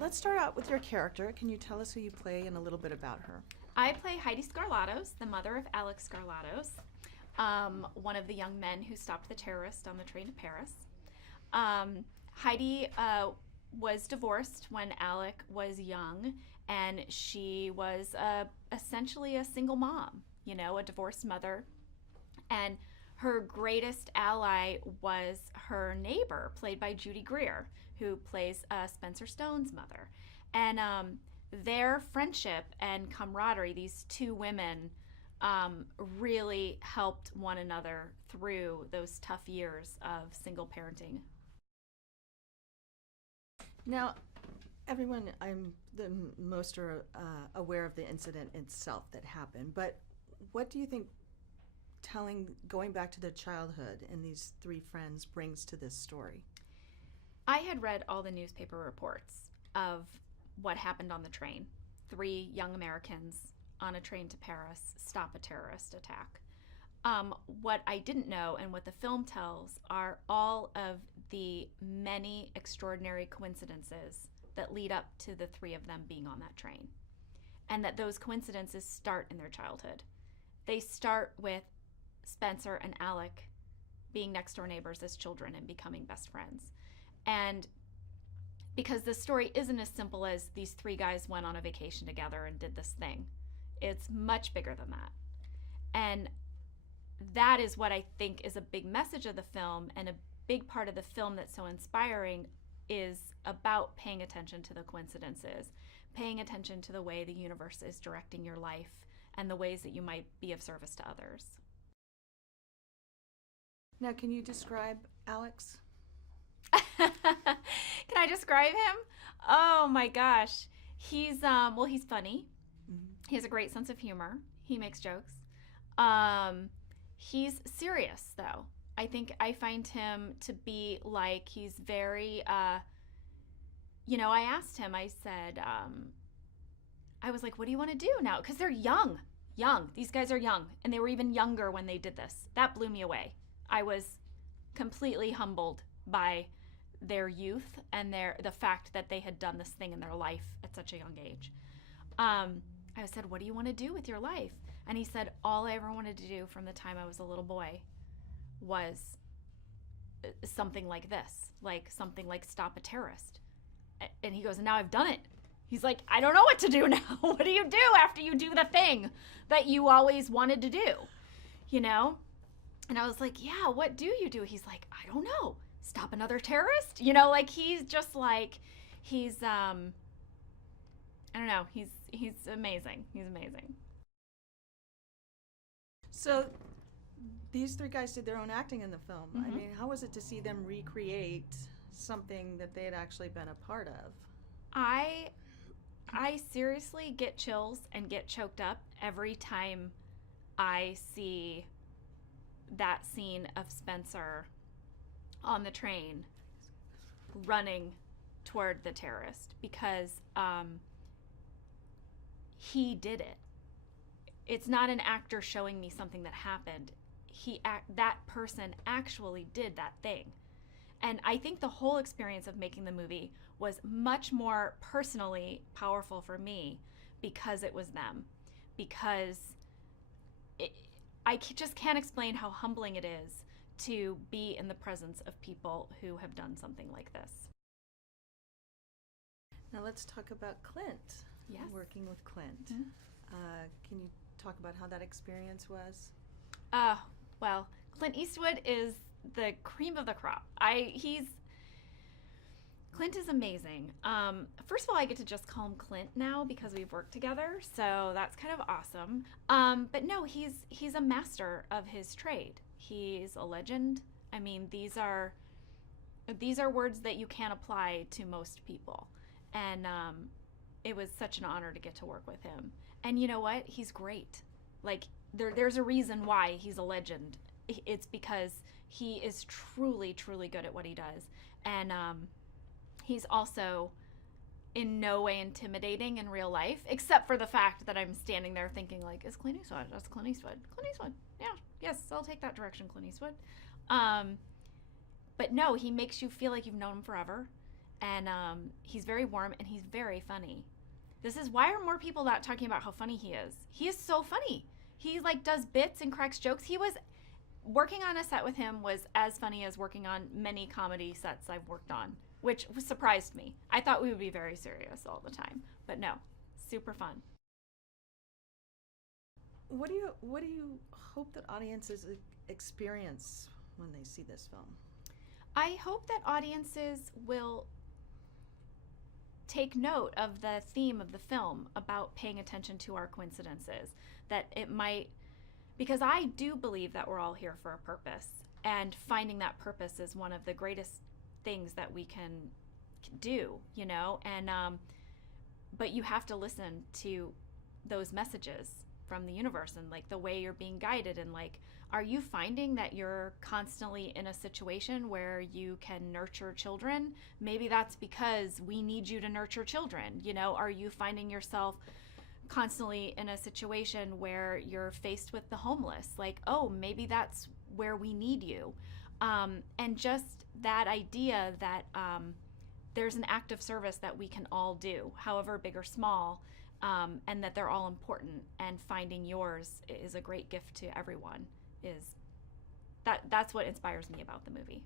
let's start out with your character. Can you tell us who you play and a little bit about her? I play Heidi Skarlatos, the mother of Alek Skarlatos, one of the young men who stopped the terrorist on the train to Paris. Heidi was divorced when Alek was young, and she was essentially a single mom, a divorced mother. And her greatest ally was her neighbor, played by Judy Greer, who plays Spencer Stone's mother. And their friendship and camaraderie, these two women, really helped one another through those tough years of single parenting. Now, everyone, I'm the most aware of the incident itself that happened, but what do you think going back to their childhood and these three friends brings to this story? I had read all the newspaper reports of what happened on the train. 3 young Americans on a train to Paris stop a terrorist attack. What I didn't know and what the film tells are all of the many extraordinary coincidences that lead up to the 3 of them being on that train. And that those coincidences start in their childhood. They start with Spencer and Alek being next door neighbors as children and becoming best friends. And because the story isn't as simple as these 3 guys went on a vacation together and did this thing. It's much bigger than that. And that is what I think is a big message of the film, and a big part of the film that's so inspiring is about paying attention to the coincidences, paying attention to the way the universe is directing your life and the ways that you might be of service to others. Now, can you describe Alex? Can I describe him? Oh my gosh. He's he's funny. Mm-hmm. He has a great sense of humor. He makes jokes. He's serious though. I find him to be like, he's very I asked him, I said, I was like, what do you want to do now? Because they're young. These guys are young, and they were even younger when they did this. That blew me away. I was completely humbled by their youth and the fact that they had done this thing in their life at such a young age. I said, what do you want to do with your life? And he said, all I ever wanted to do from the time I was a little boy was something like this, like something like stop a terrorist. And he goes, and now I've done it. He's like, I don't know what to do now. What do you do after you do the thing that you always wanted to do? And I was like, yeah, what do you do? He's like, I don't know. Stop another terrorist? He's just like, he's, I don't know. He's amazing. He's amazing. So these 3 guys did their own acting in the film. Mm-hmm. I mean, how was it to see them recreate something that they had actually been a part of? I seriously get chills and get choked up every time I see that scene of Spencer on the train running toward the terrorist, because he did it. It's not an actor showing me something that happened. That person actually did that thing. And I think the whole experience of making the movie was much more personally powerful for me because it was them. Because I just can't explain how humbling it is to be in the presence of people who have done something like this. Now let's talk about Clint. Yes. Working with Clint. Mm-hmm. Can you talk about how that experience was? Well, Clint Eastwood is the cream of the crop. Clint is amazing. First of all, I get to just call him Clint now because we've worked together, so that's kind of awesome. But no, he's a master of his trade. He's a legend. I mean, these are words that you can't apply to most people. And it was such an honor to get to work with him. And you know what? He's great. Like, there's a reason why he's a legend. It's because he is truly, truly good at what he does. And he's also in no way intimidating in real life, except for the fact that I'm standing there thinking, like, is Clint Eastwood? That's Clint Eastwood. Clint Eastwood. Yeah, yes, I'll take that direction, Clint Eastwood. But no, he makes you feel like you've known him forever. And he's very warm, and he's very funny. This is why are more people not talking about how funny he is? He is so funny. He like does bits and cracks jokes. He was working on a set with him was as funny as working on many comedy sets I've worked on, which surprised me. I thought we would be very serious all the time, but no, super fun. What do you hope that audiences experience when they see this film? I hope that audiences will take note of the theme of the film about paying attention to our coincidences. That it might, because I do believe that we're all here for a purpose, and finding that purpose is one of the greatest things that we can do, you know. And but you have to listen to those messages from the universe and like the way you're being guided, and like, are you finding that you're constantly in a situation where you can nurture children? Maybe that's because we need you to nurture children. You know, are you finding yourself constantly in a situation where you're faced with the homeless? Like, oh, maybe that's where we need you. And just that idea that there's an act of service that we can all do, however big or small, and that they're all important, and finding yours is a great gift to everyone. That's what inspires me about the movie.